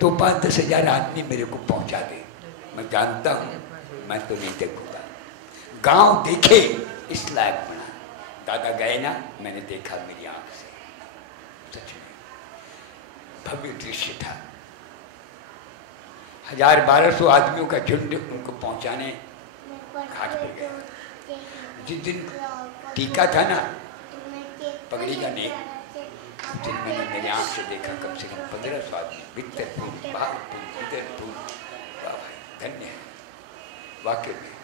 तो 5-10 हज़ार आदमी मेरे को पहुंचा दे, मैं जानता हूँ मैं तो नहीं देखूंगा। गांव देखे इस लायक बना। दादा गए ना, मैंने देखा मेरी आंख से, सच में भव्य दृश्य था। 1000-1200 आदमियों का झुंड उनको पहुंचाने घाट पर गया। जिस दिन टीका था ना पगड़ी का नेक, उस दिन मैंने मेरी आंख से देखा कम से कम 1500 आदमी, भीतरपुर बाहरपुर भीतरपुर। वाह भाई, धन्य है वाकई में।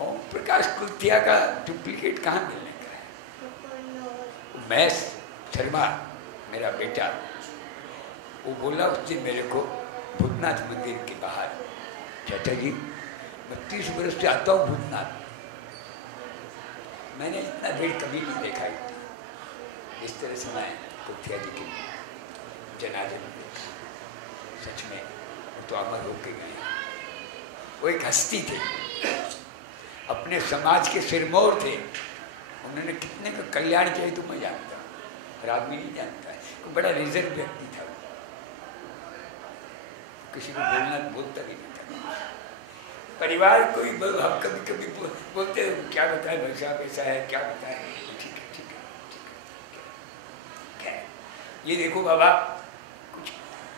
ओम प्रकाश कुतिया का डुप्लीकेट कहाँ मिलने का है। महेश शर्मा मेरा बेटा, वो बोला उस दिन मेरे को भूतनाथ मंदिर के बाहर, चाचा जी मैं 30 वर्ष से आता हूँ भूतनाथ, मैंने इतना भीड़ कभी नहीं देखा इस तरह से। मैं कुतिया जी के जनाजे में देखा, सच में वो तो अमर होके गए। वो एक हस्ती थे, अपने समाज के सिरमौर थे। उन्होंने कितने का कल्याण किया तो मैं जानता हूँ, और आदमी नहीं जानता है। वो बड़ा रिजर्व व्यक्ति था, किसी को बोलता भी नहीं था। परिवार को भी हम कभी कभी बोलते हैं क्या बताए भाई साहब ऐसा है, क्या बताए, ठीक है ठीक है ठीक है। ये देखो बाबा, कुछ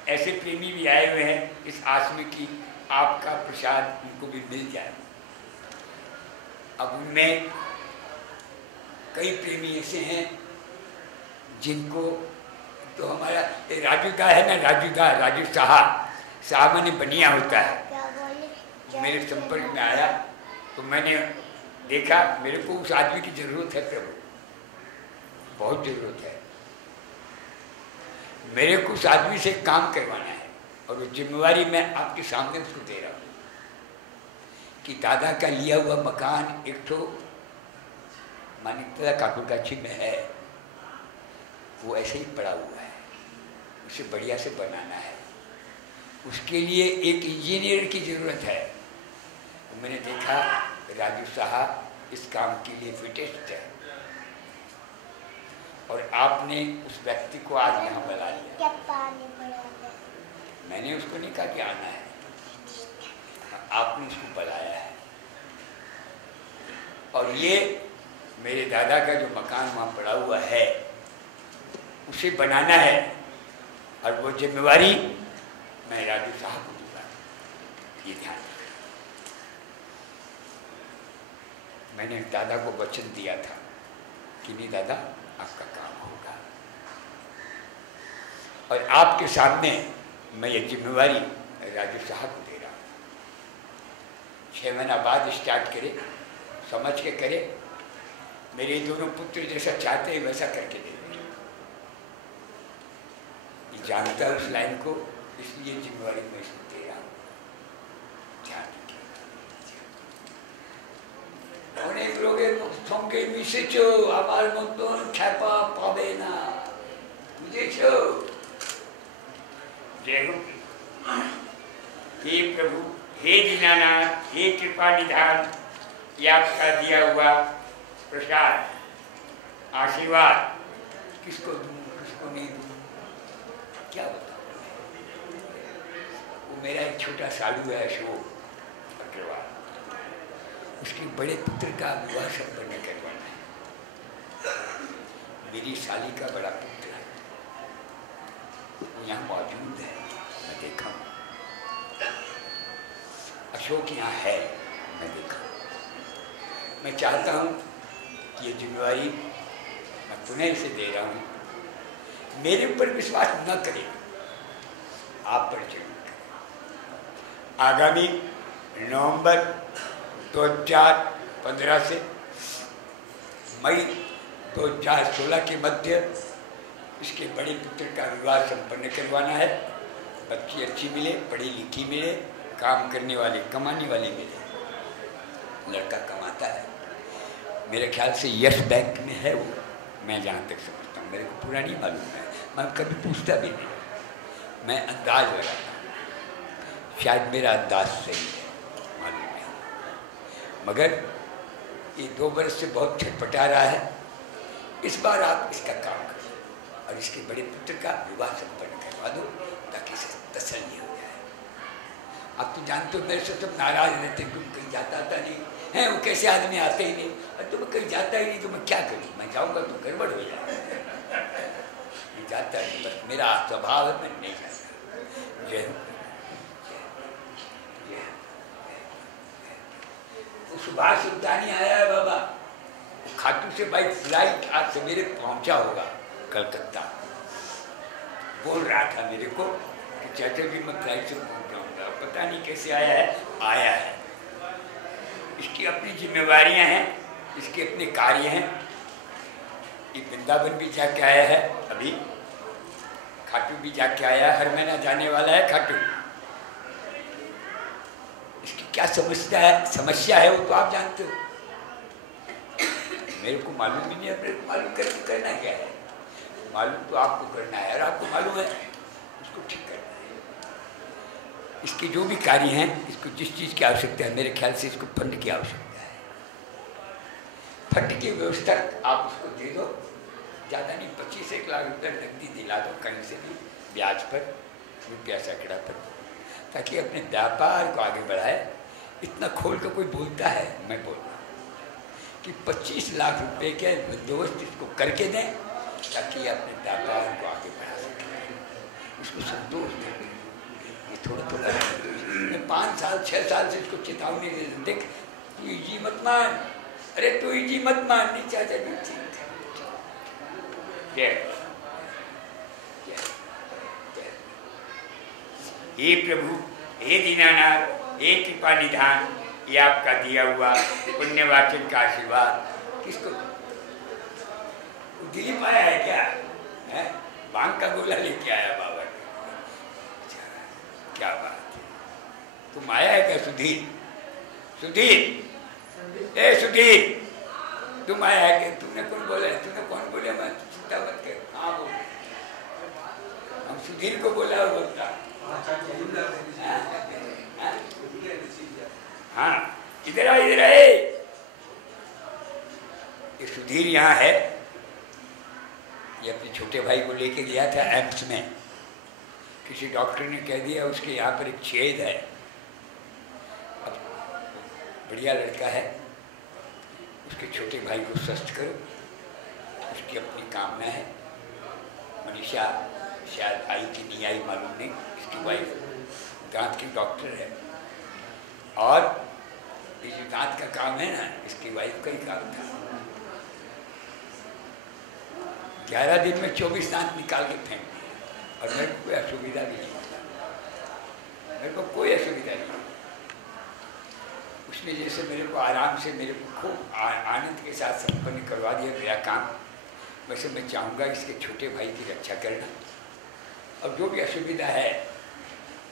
ऐसे प्रेमी भी आए हुए हैं इस आस में कि आपका प्रसाद उनको भी मिल जाए। अब उनमें कई प्रेमी ऐसे हैं जिनको तो हमारा राजूदा है ना, राजू साहब ने बनिया होता है, मेरे संपर्क में आया तो मैंने देखा मेरे को उस आदमी की जरूरत है प्रभु, बहुत जरूरत है। मेरे को उस आदमी से काम करवाना है और वो जिम्मेवारी मैं आपके सामने उसको दे रहा हूँ कि दादा का लिया हुआ मकान एक तो मानिकता काकुरगाछी में है, वो ऐसे ही पड़ा हुआ है, उसे बढ़िया से बनाना है। उसके लिए एक इंजीनियर की ज़रूरत है। तो मैंने देखा राजू साहब इस काम के लिए फिटेस्ट है, और आपने उस व्यक्ति को आज यहाँ बुला लिया। मैंने उसको नहीं कहा कि आना है, आपने उसको बुलाया है। और ये मेरे दादा का जो मकान वहाँ पड़ा हुआ है उसे बनाना है, और वो जिम्मेवारी मैं राजू साहब को दूंगा, ये ध्यान रखना। मैंने दादा को वचन दिया था कि नहीं दादा आपका काम होगा, और आपके सामने मैं ये जिम्मेवारी राजू साहब को दे रहा हूँ। 6 महीना बाद स्टार्ट करे, समझ के करे, मेरे दोनों पुत्र जैसा चाहते हैं वैसा करके दे। ये जानता है उस लाइन को, इसलिए जिम्मेवारी मैं इसको दे रहा हूँ, ध्यान रखिए। अनेक लोगेर संगे मिशेছো, আমার মতন খ্যাপা পাবে না, বুঝেছো? जय हो। हे प्रभु, हे दीनानाथ, हे कृपा निधान, ये आपका दिया हुआ प्रसाद आशीर्वाद किसको दूँ किसको नहीं दूँ, क्या बताऊँ। वो मेरा एक छोटा साधु है अशोक अग्रवाल, उसके बड़े पुत्र का विवाह संपन्न करवाना है। मेरी साली का बड़ा पुत्र है, वो यहाँ मौजूद है, मैं देखा हूँ। अशोक यहाँ है, मैं देखा। मैं चाहता हूँ कि ये जिम्मेवारी मैं पुनः इसे दे रहा हूँ। मेरे ऊपर विश्वास न करें, आप पर जरूर करें। आगामी नवंबर 2015 से मई 2016 के मध्य इसके बड़े पुत्र का विवाह संपन्न करवाना है। बच्ची अच्छी मिले, पढ़ी लिखी मिले, काम करने वाले कमाने वाले मिले। लड़का कमाता है, मेरे ख्याल से यस बैंक में है वो, मैं जहाँ तक समझता हूँ, मेरे को पूरा नहीं मालूम है, मैं कभी पूछता भी नहीं, मैं अंदाज लगाता हूँ, शायद मेरा अंदाज सही है, मालूम नहीं। मगर ये 2 वर्ष से बहुत छटपटा रहा है, इस बार आप इसका काम करो और इसके बड़े पुत्र का विवाह संपन्न करवा दो, ताकि आप तो जानते हो मेरे से सब नाराज रहते, तुम कहीं जाता आता नहीं है, वो कैसे आदमी आते ही नहीं, और तुम कहीं जाता ही नहीं तो मैं क्या करूँ, मैं जाऊँगा तो गड़बड़ हो जाए, मैं जाता नहीं, बस मेरा स्वभाव है, मैं नहीं जाता। जय तो सुभाष सुल्तानी आया है बाबा, खाटू से बाई फ्लाइट आज सवेरे पहुंचा होगा कलकत्ता, बोल रहा था मेरे को कि चाचा जी मैं फ्लाइट से पहुंच जाऊंगा, पता नहीं कैसे आया है, आया है। इसकी अपनी जिम्मेवारियां हैं, इसके अपने कार्य हैं। ये वृंदावन भी जाके आया है, अभी खाटू भी जाके आया है, हर महीना जाने वाला है खाटू। इसकी क्या समस्या है वो तो आप जानते हो, मेरे को मालूम भी नहीं है, मेरे को मालूम करना क्या है, मालूम तो आपको करना है, और आपको मालूम है उसको ठीक करना है। इसके जो भी कार्य हैं, इसको जिस चीज़ की आवश्यकता है, मेरे ख्याल से इसको फंड की आवश्यकता है, फंड की व्यवस्था आप उसको दे दो, ज़्यादा नहीं 25-1 लाख रुपये नकदी दिला दो कहीं से भी, ब्याज पर, रुपया सैकड़ा पर, ताकि अपने व्यापार को आगे बढ़ाए। इतना खोल कर कोई बोलता है, मैं बोल रहा हूँ कि 25 लाख रुपए के बंदोबस्त इसको करके दें, ताकि अपने व्यापार को आगे बढ़ा सके, इसको संतोष दें। ये थोड़ा मैं 5 साल 6 साल से इसको चेतावनी दे, देख तू इजी मत मान, अरे तू इजी मत मान, नहीं चाचा जी ठीक है। हे प्रभु, हे दीनानाथ, हे कृपा निधान, ये आपका दिया हुआ पुण्यवाचन का आशीर्वाद किसको दिलीप आया है क्या है? भांग का गोला लेके आया बाबा, क्या बात है। तुम आया है क्या सुधीर? सुधीर, ए सुधीर, तुम आया है क्या? तुमने कौन बोला है? तुमने कौन बोला? मैं चिंता मत कर, हाँ बोल, हम सुधीर को बोला और बोलता। हाँ इधर आ, इधर आए। ये सुधीर यहाँ है, ये अपने छोटे भाई को लेके गया था एम्स में, किसी डॉक्टर ने कह दिया उसके यहाँ पर एक छेद है। अब बढ़िया लड़का है, उसके छोटे भाई को स्वस्थ करो, उसकी अपनी कामना है। मनीषा शायद आई कि नहीं आई मालूम नहीं, इसकी वाइफ दांत की डॉक्टर है, और ये जो दांत का काम है ना, इसकी वाइफ का ही काम था। 11 दिन में 24 दांत निकाल के फेंक दिए, और मेरे को कोई असुविधा भी नहीं होता, मेरे को कोई असुविधा नहीं। उसने जैसे मेरे को आराम से, मेरे को खूब आनंद के साथ संपन्न करवा दिया मेरा काम, वैसे मैं चाहूँगा इसके छोटे भाई की रक्षा करना, और जो भी असुविधा है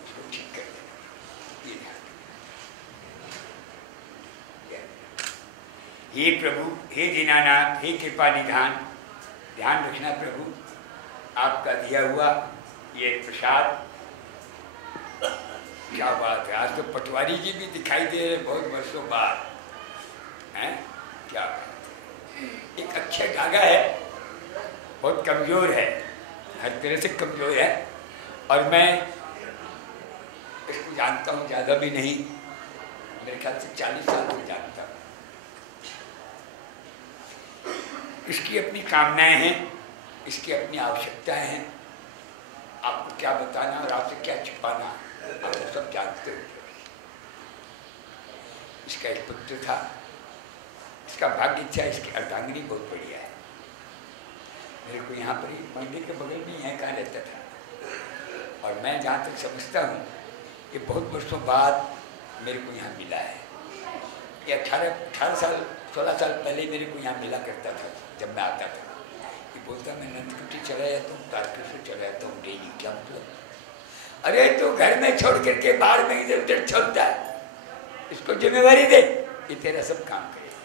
उसको ठीक कर देना। हे प्रभु, हे दीनानाथ, हे कृपा निधान, ध्यान रखना प्रभु, आपका दिया हुआ ये प्रसाद, क्या बात है। आज तो पटवारी जी भी दिखाई दे रहे बहुत वर्षों बाद, हैं? क्या बात है। एक अच्छा धागा है, बहुत कमज़ोर है, हर तरह से कमज़ोर है, और मैं इसको जानता हूँ ज़्यादा भी नहीं, मेरे ख्याल से 40 साल से जानता हूँ। इसकी अपनी कामनाएं हैं, इसकी अपनी आवश्यकताएं हैं, आपको क्या बताना और आपसे क्या छिपाना आप तो सब जानते हो। इसका एक पुत्र था, इसका भाग्य था, इसकी अर्धांगिनी बहुत बढ़िया है। मेरे को यहाँ पर ही मंदिर के बगल में यहाँ कहाँ रहता था, और मैं जहाँ तक समझता हूँ ये बहुत वर्षों बाद मेरे को यहाँ मिला है। ये 18 साल 16 साल पहले मेरे को यहाँ मिला करता था जब मैं आता था। ये बोलता मैं नंदकुटी चला जाता हूँ, तारकेश्वर चला जाता हूँ डेली। क्या मतलब? अरे तो घर में छोड़ करके बाहर में इधर उधर चलता है, इसको जिम्मेवारी दे, ये तेरा सब काम करेगा।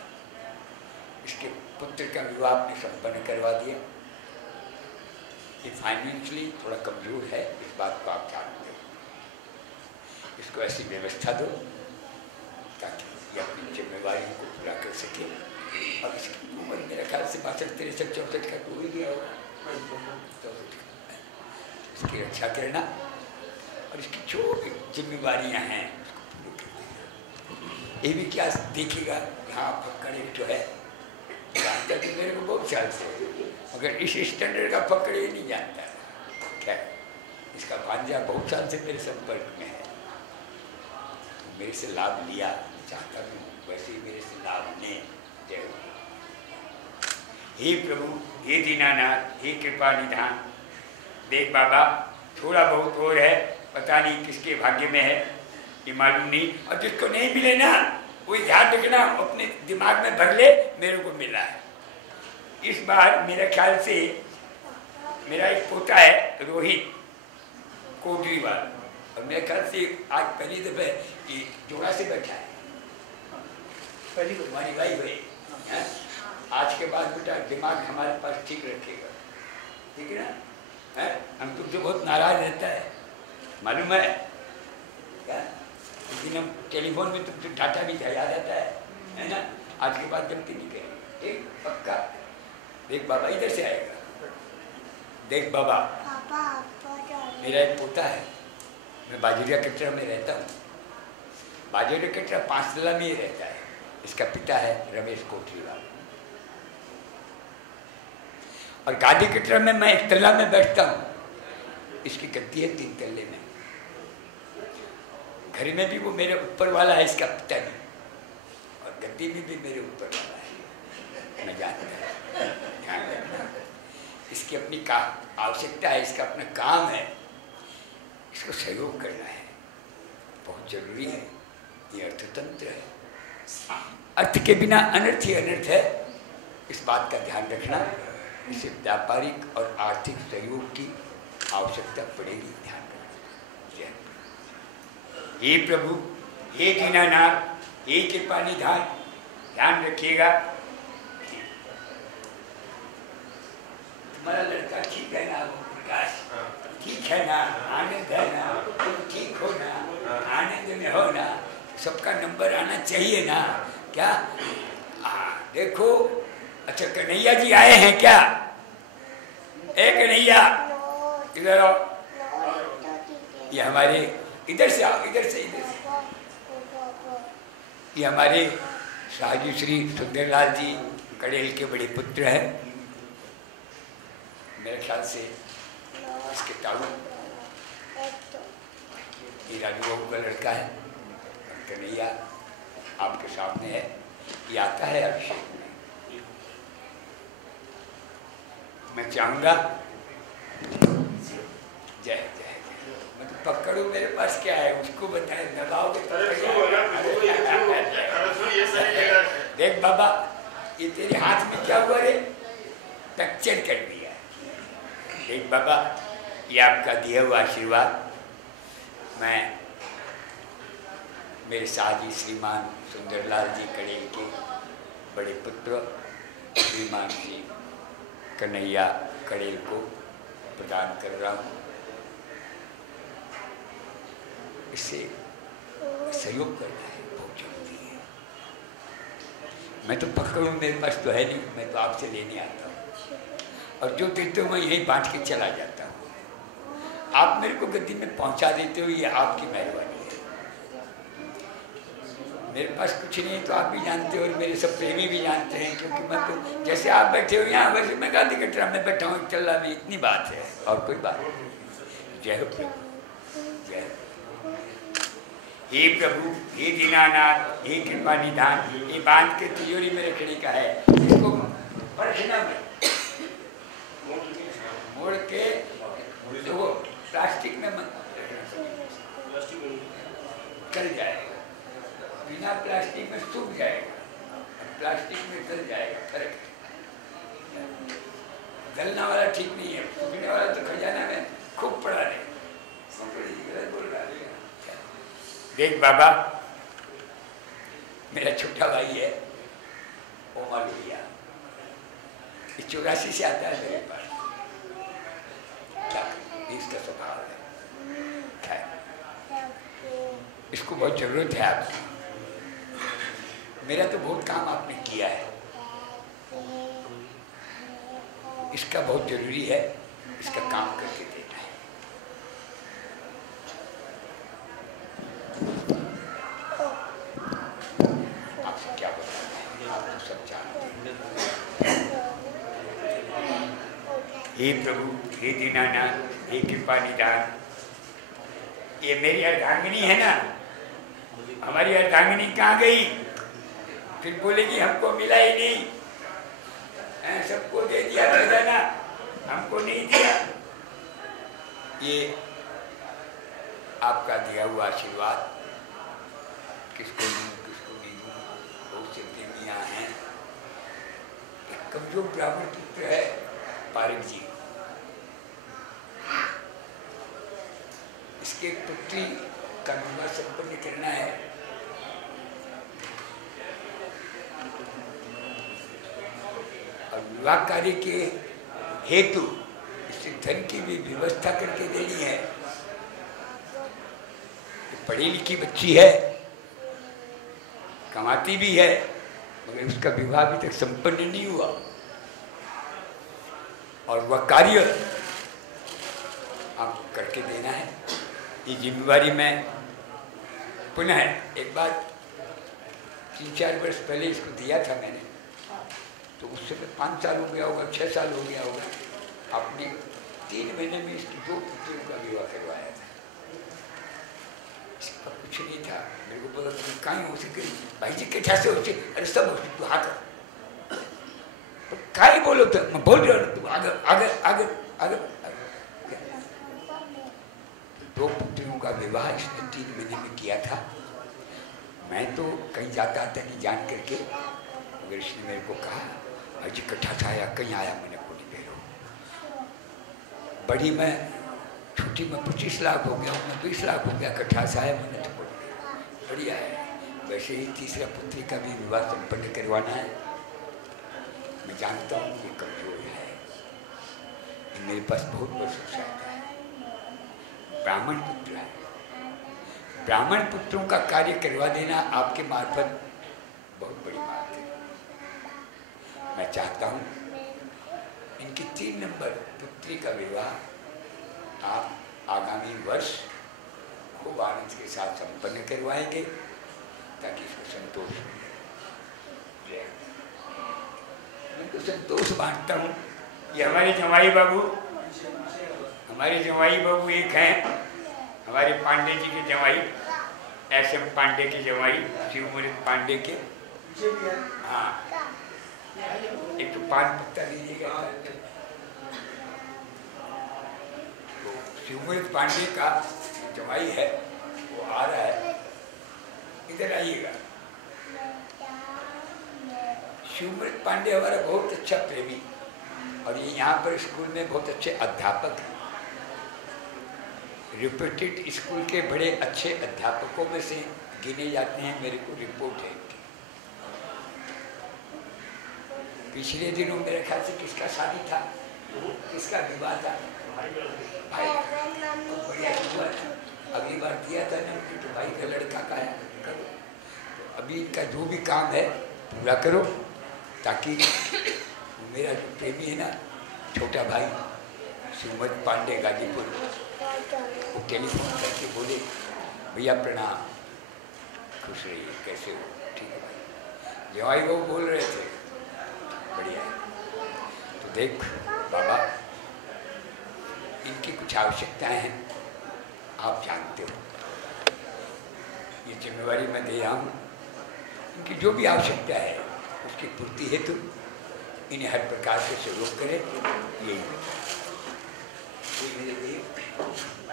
इसके पुत्र का विवाह आपने संपन्न करवा दिया। ये फाइनेंशियली थोड़ा कमजोर है, इस बात को आप जानते हो। इसको ऐसी व्यवस्था दो ताकि ये अपनी जिम्मेवारी को पूरा कर सके। और इसकी उम्र मेरे ख्याल से 62, 63, 64 का हो ही गया होगा। इसकी रक्षा करना, और इसकी जो भी जिम्मेवारियां हैं ये भी क्या देखेगा। हाँ फक्कड़े जो है जानता तो मेरे को बहुत साल से, मगर इस स्टैंडर्ड का फक्कड़े ही नहीं जानता। क्या इसका भांजा बहुत साल से मेरे संपर्क में है, तो मेरे से लाभ लिया, चाहता हूँ वैसे ही मेरे से लाभ लें। जय हो। हे प्रभु, हे दीनानाथ, हे कृपा निधान। देख बाबा थोड़ा बहुत और है, पता नहीं किसके भाग्य में है ये मालूम नहीं, और जिसको नहीं मिले ना वही ध्यान रखना, अपने दिमाग में भर ले मेरे को मिला है। इस बार मेरे ख्याल से मेरा एक पोता है रोहित कोटरीवाल, और मेरे ख्याल से आज पहली दफे ये जोड़ा से बैठा है, पहली तुम्हारी भाई हुई। आज के बाद बेटा दिमाग हमारे पास ठीक रखेगा, ठीक है ना। है हम तुमसे बहुत नाराज रहता है मालूम है क्या, लेकिन हम टेलीफोन में तुमसे डाटा भी याद आता है ना। आज के बाद गलती नहीं करेंगे, ठीक पक्का। देख बाबा इधर से आएगा, देख बाबा मेरा एक पोता है, मैं बाजूरिया कटरा में रहता हूँ। बाजूरिया कटरा 5 तला में ही रहता है। इसका पिता है रमेश कोटरीवाल, और गाड़ी कटरा में मैं 1 तला में बैठता हूँ, इसकी गद्दी है 3 तल्ले में। घर में भी वो मेरे ऊपर वाला है इसका पिता भी, और गद्दी में भी मेरे ऊपर वाला है, मैं जानता हूँ। ध्यान रखना, इसकी अपनी आवश्यकता है, इसका अपना काम है, इसको सहयोग करना है, बहुत जरूरी है। ये अर्थतंत्र है, अर्थ के बिना अनर्थ ही अनर्थ है, इस बात का ध्यान रखना। इसे व्यापारिक और आर्थिक सहयोग की आवश्यकता पड़ेगी, ध्यान रखना। हे प्रभु, हे दीनानाथ, हे कृपा निधान, ध्यान रखिएगा। तुम्हारा लड़का ठीक है ना प्रकाश, ठीक है ना, आनंद है ना, तुम ठीक हो ना, आनंद में हो ना, सबका नंबर आना चाहिए ना। क्या देखो, अच्छा कन्हैया जी आए हैं क्या? ए कन्हैया इधर आओ, ये हमारे इधर से आओ, इधर से ये हमारे साजू श्री सुंदरलाल जी कड़ेल के बड़े पुत्र हैं। मेरे ख्याल से इसके ताऊ ये राजू बाबू का लड़का है, कन्हैया आपके सामने है, ये आता है अभिषेक में। मैं चाहूँगा जय जय, मैं तो पकड़ू, मेरे पास क्या है उसको बताए, दबाओगे तो देख बाबा ये तेरे हाथ में क्या हुआ रे, फ्रैक्चर कर दिया। देख बाबा ये आपका दिया हुआ आशीर्वाद मैं मेरे साजी श्रीमान सुंदरलाल जी कड़ेल के बड़े पुत्र श्रीमान जी कन्हैया कड़ेल को प्रदान कर रहा हूँ। इससे सहयोग करना है, बहुत जरूरी है। मैं तो पकड़ूँ, मेरे पास तो है नहीं, मैं तो आपसे लेने आता हूँ, और जो देते हो मैं यहीं बांट के चला जाता हूँ। आप मेरे को गद्दी में पहुँचा देते हो, ये आपकी मेहरबानी है। मेरे पास कुछ नहीं है तो आप भी जानते हो, और मेरे सब प्रेमी भी जानते हैं, क्योंकि मैं तो जैसे आप बैठे हो यहाँ, वैसे मैं गांधी कटरा में बैठा हूँ, चल्ला में, इतनी बात है और कोई बात नहीं। जय हो प्रभु, जय हो। हे प्रभु, हे दीनानाथ, हे कृपा निधान, ये बांध के तिजोरी में रखने का है, इसको परखना में मोड़ के तो प्लास्टिक में चल जाएगा, बिना प्लास्टिक में सूख जाएगा, प्लास्टिक में गल जाएगा। फर्क गलना वाला ठीक नहीं है, सूखने वाला तो खजाना में खूब पड़ा रहे। देख बाबा मेरा छोटा भाई है ओमा लोहिया, 84 से आता है मेरे पास, क्या इसका स्वभाव है, इसको बहुत जरूरत है आपकी। मेरा तो बहुत काम आपने किया है, इसका बहुत जरूरी है, इसका काम करके देना है। आपसे क्या बताएं, आप तो सब जानते हैं। हे प्रभु, हे दीनानाथ, हे कृपा निधान, ये मेरी अर्धांगिनी है ना, हमारी अर्धांगिनी कहाँ गई? फिर बोलेगी हमको मिला ही नहीं, सबको दे दिया खजाना, हमको नहीं दिया। ये आपका दिया हुआ आशीर्वाद किसको दूँ किसको नहीं दूँ, बहुत से प्रेमियाँ हैं। एक कमजोर ब्राह्मण पुत्र है पारिक जी, इसके पुत्री का विवाह संपन्न करना है। और विवाह कार्य के हेतु इससे धन की भी व्यवस्था करके देनी है। पढ़ी लिखी बच्ची है, कमाती भी है, मगर उसका विवाह अभी तक संपन्न नहीं हुआ। और वह कार्य आप करके देना है, ये जिम्मेवारी मैं पुनः एक बार 3-4 वर्ष पहले इसको दिया था मैंने, तो उससे 5 साल हो गया होगा, 6 साल हो गया होगा। आपने 3 महीने में इसकी 2 पुत्रियों का विवाह करवाया था। इसका कुछ नहीं था, मेरे को बोला तुम कहीं हो सके भाई जी कैठा से हो सके, अरे सब हो तू आगे कहीं बोलो तो मैं बोल रहा हूँ, तू आगे आगे आगे आगे। 2 पुत्रियों का विवाह इसने 3 महीने में किया था। मैं तो कहीं जाता था नहीं जान करके, मगर इसने मेरे को कहा भाई जी कट्ठा था आया, कहीं आया मैंने को नहीं भेजो। बड़ी मैं छोटी में 25 लाख हो गया, मैं 20 लाख हो गया, कट्ठा से आया मैंने तो बढ़िया है। वैसे ही तीसरा पुत्री का भी विवाह संपन्न करवाना है। मैं जानता हूँ ये कमजोर है, मेरे पास बहुत वर्षों से आता है। ब्राह्मण पुत्र है, ब्राह्मण पुत्रों का कार्य करवा देना आपके मार्फत बहुत बड़ी बात है। मैं चाहता हूँ इनकी 3 नंबर पुत्री का विवाह आप आगामी वर्ष खूब आनंद के साथ संपन्न करवाएंगे, ताकि इसको संतोष मिले। मैं तो संतोष बांटता हूँ। ये हमारे जमाई बाबू एक हैं, हमारे पांडे जी के जमाई, SM पांडे के जमाई, शिवमुनि पांडे के। हाँ, एक तो 5 पत्ता दीजिएगा। तो शिवमुनि पांडे का जमाई है, वो आ रहा है, इधर आइएगा। शिवमुनि पांडे हमारा बहुत अच्छा प्रेमी, और ये यहाँ पर स्कूल में बहुत अच्छे अध्यापक हैं। रिप्यूटेड स्कूल के बड़े अच्छे अध्यापकों में से गिने जाते हैं, मेरे को रिपोर्ट है। पिछले दिनों मेरे ख्याल से किसका शादी था, किसका विवाह था, भाई बढ़िया विवाह था। अगली बार दिया था ना तो भाई का लड़का का है, करो। तो अभी इनका जो भी काम है पूरा करो, ताकि मेरा जो प्रेमी है ना छोटा भाई शिवमत पांडे गाजीपुर, वो टेलीफोन करके बोले भैया प्रणाम, खुश रहिए, कैसे हो? ठीक है भाई। जवाई वो बोल रहे थे बढ़िया है। तो देख बाबा, इनकी कुछ आवश्यकताएं हैं, आप जानते हो। ये जिम्मेवारी मैं दे रहा हूँ, इनकी जो भी आवश्यकता है उसकी पूर्ति हेतु इन्हें हर प्रकार से सहयोग करें।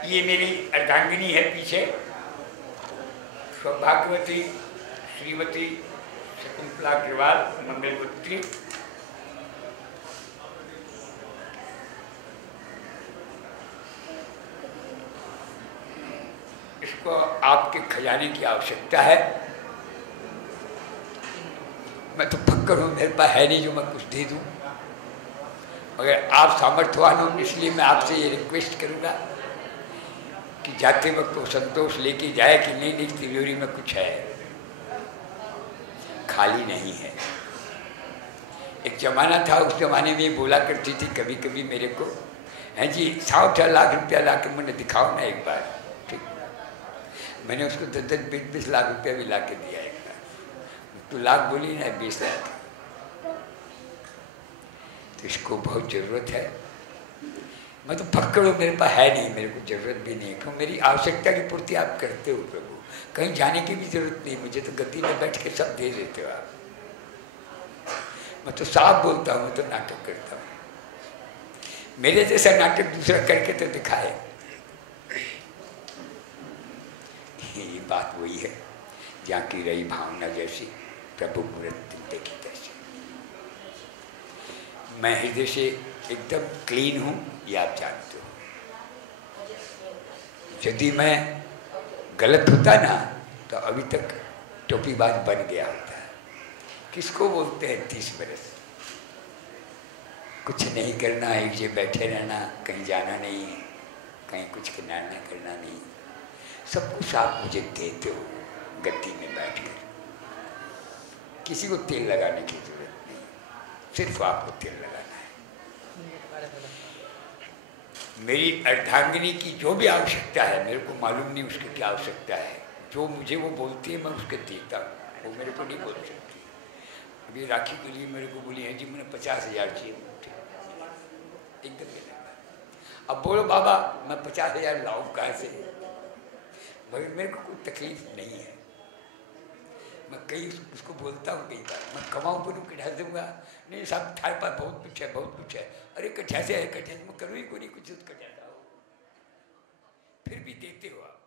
ये मेरी अर्धांगिनी है पीछे, सौभाग्यवती श्रीमती शकुंतला अग्रवाल, मंगलपुत्री। इसको आपके खजाने की आवश्यकता है। मैं तो फक्कर हूँ, मेरे पास है नहीं जो मैं कुछ दे दूँ, मगर आप सामर्थ्यवान हो, इसलिए मैं आपसे ये रिक्वेस्ट करूँगा कि जाते वक्त वो संतोष लेके जाए कि नहीं नहीं तिजोरी में कुछ है, खाली नहीं है। एक जमाना था, उस जमाने में बोला करती थी कभी कभी मेरे को, हैं जी 7 लाख रुपया ला के मैंने दिखाओ ना एक बार, ठीक। मैंने उसको 10-20 लाख रुपया भी ला के दिया एक बार। तो लाख बोली ना, 20 लाख। तो इसको बहुत ज़रूरत है। मैं तो फक्कड़ हूँ, मेरे पास है नहीं, मेरे को ज़रूरत भी नहीं है। क्यों? मेरी आवश्यकता की पूर्ति आप करते हो प्रभु, कहीं जाने की भी ज़रूरत नहीं मुझे, तो गद्दी में बैठ के सब दे देते हो आप। मैं तो साफ बोलता हूँ, मैं तो नाटक करता हूँ। मेरे जैसा नाटक दूसरा करके तो दिखाए। ये बात वही है, जहाँ की रही भावना जैसी, प्रभु मूर्त देखी तैसी। मैं हृदय से एकदम क्लीन हूँ, ये आप जानते हो। यदि मैं गलत होता ना, तो अभी तक टोपीबाज बन गया होता है। किसको बोलते हैं 30 बरस? कुछ नहीं करना, एक जगह बैठे रहना, कहीं जाना नहीं, कहीं कुछ किनारा करना नहीं, सब कुछ आप मुझे देते हो गद्दी में बैठकर। किसी को तेल लगाने की जरूरत नहीं, सिर्फ आपको तेल लगाना है। मेरी अर्धांगिनी की जो भी आवश्यकता है, मेरे को मालूम नहीं उसकी क्या आवश्यकता है, जो मुझे वो बोलती है मैं उसके देता हूँ, वो मेरे को नहीं बोल सकती। अभी राखी के लिए मेरे को बोली है जी मैंने 50,000 चाहिए, एकदम नहीं। अब बोलो बाबा मैं 50,000 लाऊं कहाँ से? भाई मेरे को कोई तकलीफ नहीं है, मैं कहीं उसको बोलता हूँ, कई बार मैं कमाऊँ बोलूँ कठा दूंगा, नहीं साहब थारे पास बहुत कुछ है, बहुत कुछ है। अरे कठा से है, कठा से मैं करूँ ही को नहीं कुछ कठा हो, फिर भी देते हो आप।